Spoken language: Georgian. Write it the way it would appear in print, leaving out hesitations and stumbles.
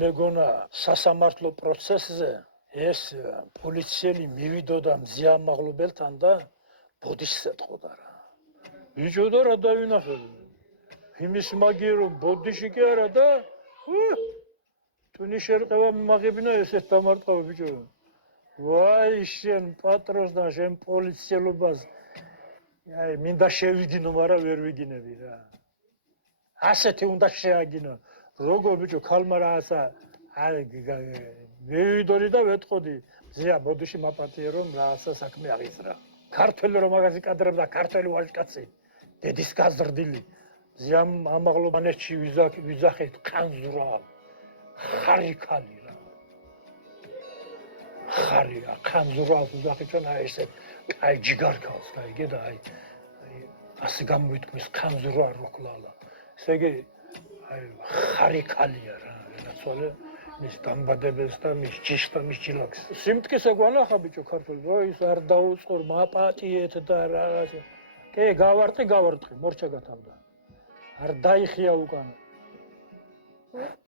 მეგონა სასამართლო პროცესზე ეს პოლიციელი მივიდოდა მზიამაღლობელთან და ბოდიშს ეტყოდა რა. ბიჭო და რა დავინახე. იმის მაგირო ბოდიში კი არა და ტვინი შერყევა მიმაღებინა ესეთ დამარტყავა ბიჭო. ვაი შენ პატრონს და შენ პოლიციელობას აი მინდა შევიგინო, მაგრამ ვერ ვიგინები რა. ასეთი უნდა შეაგინო. როგორ ბიჭო ქალმა რა ასა აი მივიდოდი და ვეტყოდი ზია ბოდიში მაპატიე რომ რა ასა საქმე აღიზრა. ქართველი რომ მაგაზი კადრებდა ქართველი ვაჟკაცი დედის გაზრდილი ზიამ ამაღლობანეთში ვიზახეთ ხანზურა ხარიქალი რა. ხარია ხანზურა ვიზახეთ და ესე აი ჯიგარქავს გაიგე და აი ასე გამოიტყვის ხანზურა როკლალა. ესე იგი აი ხარიქალია რა. ნაცვალე მის დამბადებელს და მის ჭიშს და მის ჭილაკს. სიმტკიცე გვანახა ბიჭო ქართველი რა ის არ დაუწყურ მაპატიეთ და რაღაცა. კი გავარტყი მორჩა გათავდა. არ დაიხია უკან.